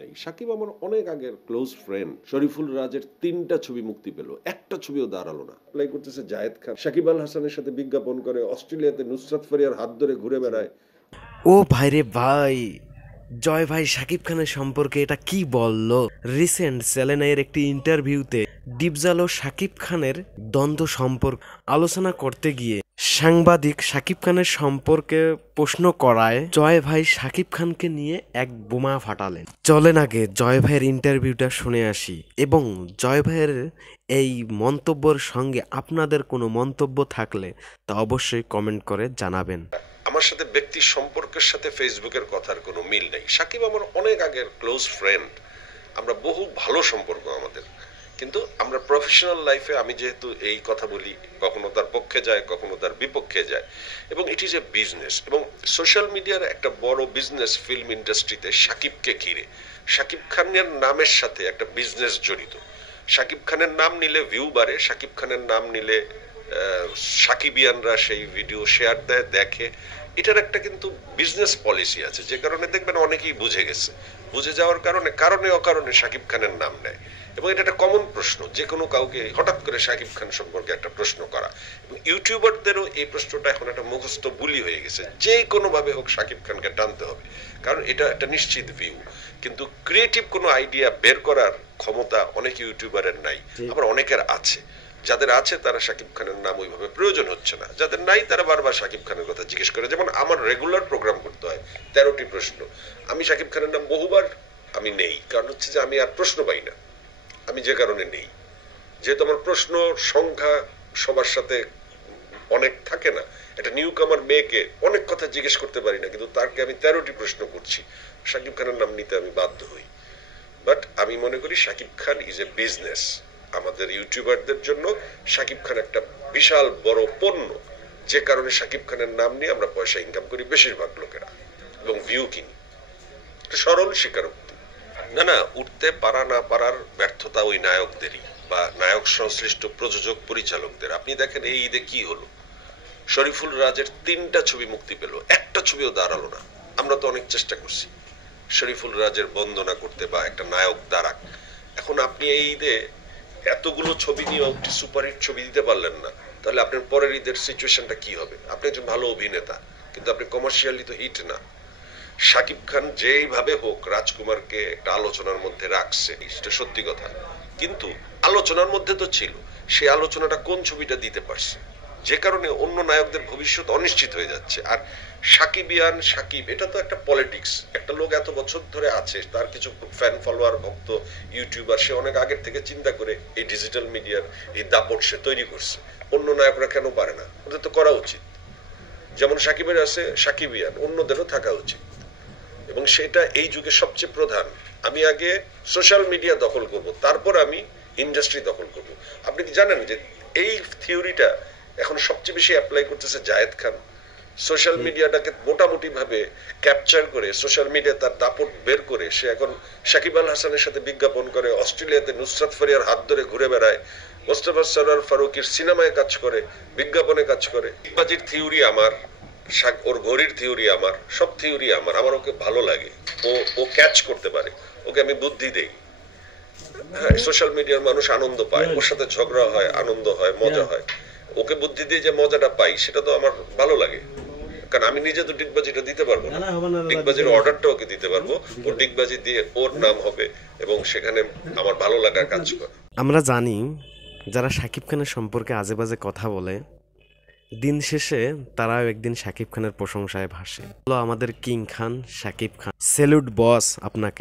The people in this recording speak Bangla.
নেই। সাকিব আমার অনেক আগের ক্লোজ ফ্রেন্ড। শরীফুল রাজের ৩টা ছবি মুক্তি পেল, একটা ছবিও দাঁড়ালো না। প্লে করতেছে জায়েদ খান, সাকিব আল হাসানের সাথে বিজ্ঞাপন করে, অস্ট্রেলিয়াতে নুসরাত ফারিয়ার হাত ধরে ঘুরে বেড়ায়। ও ভাইরে ভাই, জয় ভাই শাকিব খানের সম্পর্কে এটা কি বলল? রিসেন্ট সেলেনাইয়ের একটি ইন্টারভিউতে ডিপজল ও শাকিব খানের দ্বন্দ্ব সম্পর্ক আলোচনা করতে গিয়ে সাংবাদিক শাকিব খানের সম্পর্কে প্রশ্ন করায় জয় ভাই শাকিব খানকে নিয়ে এক বোমা ফাটালেন। চলেন আগে জয় ভাইয়ের ইন্টারভিউটা শুনে আসি এবং জয় ভাইয়ের এই মন্তব্যের সঙ্গে আপনাদের কোনো মন্তব্য থাকলে তা অবশ্যই কমেন্ট করে জানাবেন। আমার সাথে ব্যক্তি সম্পর্কের সাথে ফেসবুকের কথার কোনো মিল নেই। সাকিব আমার অনেক আগের ক্লোজ ফ্রেন্ড, আমরা বহু ভালো সম্পর্ক আমাদের, কিন্তু আমরা প্রফেশনাল লাইফে আমি যেহেতু এই কথা বলি, কখনো তার পক্ষে যায় কখনো তার বিপক্ষে যায়, এবং ইট ইজ এ বিজনেস, এবং সোশ্যাল মিডিয়ার একটা বড় বিজনেস ফিল্ম ইন্ডাস্ট্রিতে সাকিবকে ঘিরে। সাকিব খানের নামের সাথে একটা বিজনেস জড়িত। সাকিব খানের নাম নিলে ভিউ বাড়ে, সাকিব খানের নাম নিলে সাকিবিয়ানরা সেই ভিডিও শেয়ার দেয়, দেখে। এটার একটা কিন্তু বিজনেস পলিসি আছে, যে কারণে দেখবেন অনেকেই বুঝে গেছে। বুঝে যাওয়ার কারণে অকারণে সাকিব খানের নাম নেয়, এবং এটা একটা কমন প্রশ্ন, যে কোনো কাউকে হঠাৎ করে সাকিব খান সম্পর্কে একটা প্রশ্ন করা। এবং ইউটিউবারদেরও এই প্রশ্নটা এখন একটা মুখস্থ বুলি হয়ে গেছে, যে কোনো ভাবে হোক সাকিব খানকে টানতে হবে, কারণ এটা একটা নিশ্চিত ভিউ। কিন্তু ক্রিয়েটিভ কোনো আইডিয়া বের করার ক্ষমতা অনেক ইউটিউবারের নাই, আবার অনেকের আছে। যাদের আছে তারা সাকিব খানের নাম ওইভাবে প্রয়োজন হচ্ছে না, যাদের নাই তারা বারবার সাকিব খানের কথা জিজ্ঞেস করে। যেমন আমার রেগুলার প্রোগ্রাম করতে হয়, 13টি প্রশ্ন। আমি সাকিব খানের নাম বহুবার আমি নেই, কারণ হচ্ছে যে আমি আর প্রশ্ন পাই না। আমি যে কারণে নেই, যেহেতু আমার প্রশ্ন সংখ্যা সবার সাথে অনেক থাকে না। একটা নিউ কামার মেয়েকে অনেক কথা জিজ্ঞেস করতে পারি না, কিন্তু তাকে আমি 13টি প্রশ্ন করছি, সাকিব খানের নাম নিতে আমি বাধ্য হই। বাট আমি মনে করি Shakib Khan is a business. আমাদের ইউটিউবারদের জন্য সাকিব খান একটা বিশাল বড় পণ্য, যে কারণে সাকিব খানের নাম নিয়ে আমরা পয়সা ইনকাম করি বেশিরভাগ লোকেরা, এবং ভিউ কিনি। সরল স্বীকারোক্তি। না, উঠতে পারা না পারার ব্যর্থতা ওই নায়কদেরই, বা নায়ক সংশ্লিষ্ট প্রযোজক পরিচালকদের। আপনি দেখেন এই ঈদে কি হলো, শরীফুল রাজের 3টা ছবি মুক্তি পেল, একটা ছবিও দাঁড়ালো না। আমরা তো অনেক চেষ্টা করছি শরীফুল রাজের বন্দনা করতে, বা একটা নায়ক দাঁড়াক। এখন আপনি এই ঈদে এতগুলো ছবি নিয়ে একটি সুপারহিট ছবি দিতে পারলেন না, তাহলে আপনার পরের ঈদের সিচুয়েশনটা কি হবে? আপনি একজন ভালো অভিনেতা, কিন্তু আপনি কমার্শিয়ালি তো হিট না। সাকিব খান যেইভাবে হোক রাজকুমারকে একটা আলোচনার মধ্যে রাখছে, সেটা সত্যি কথা, কিন্তু আলোচনার মধ্যে তো ছিল, সেই আলোচনাটা কোন ছবিটা দিতে পারছে, যে কারণে অন্য নায়কদের ভবিষ্যৎ অনিশ্চিত হয়ে যাচ্ছে। আর সাকিবিয়ান সাকিব, এটা তো একটা পলিটিক্স। একটা লোক এত বছর ধরে আছে, তার কিছু ফ্যান ফলোয়ার ভক্ত ইউটিউবার, সে অনেক আগের থেকে চিন্তা করে এই ডিজিটাল মিডিয়ার এই দাপট সে তৈরি করছে। অন্য নায়করা কেন পারে না? ওদের তো করা উচিত। যেমন সাকিবের আছে সাকিবিয়ান, অন্যদেরও থাকা উচিত, এবং সেটা এই যুগে সবচেয়ে প্রধান। আমি আগে সোশ্যাল মিডিয়া দখল করব, তারপর আমি ইন্ডাস্ট্রি দখল করব। আপনি কি জানেন যে এই থিওরিটা এখন সবচেয়ে বেশি অ্যাপ্লাই করতেছে জায়েদ খান? সোশ্যাল মিডিয়াটাকে মোটামুটি ভাবে ক্যাপচার করে, সোশ্যাল মিডিয়া তার দাপট বের করে, সে এখন সাকিব আল হাসানের সাথে বিজ্ঞাপন করে, অস্ট্রেলিয়াতে নুসরাত ফারিয়ার হাত ধরে ঘুরে বেড়ায়, মোস্তফা সরোয়ার ফারুকের সিনেমায় কাজ করে, বিজ্ঞাপনে কাজ করে। ডিগবাজির থিওরি আমার, ওর ঘড়ির থিওরি আমার, সব থিওরি আমার। আমার ওকে ভালো লাগে, ও ক্যাচ করতে পারে, ওকে আমি বুদ্ধি দেই। হ্যাঁ, সোশ্যাল মিডিয়ার মানুষ আনন্দ পায়, ওর সাথে ঝগড়া হয়, আনন্দ হয়, মজা হয়। ওকে বুদ্ধি দিয়ে যে মজাটা পাই, সেটা তো আমার ভালো লাগে, কারণ আমি নিজে তো ডিগবাজিটা দিতে পারবো না। ডিগবাজির অর্ডারটা ওকে দিতে পারবো, ও ডিগবাজি দিয়ে ওর নাম হবে, এবং সেখানে আমার ভালো লাগা কাজ করে। আমরা জানি যারা শাকিব খানের সম্পর্কে আজে বাজে কথা বলে, দিন শেষে তারাও একদিন শাকিব খানের প্রশংসায় ভাসে। আমাদের কিং খান শাকিব খান, স্যালুট বস আপনাকে।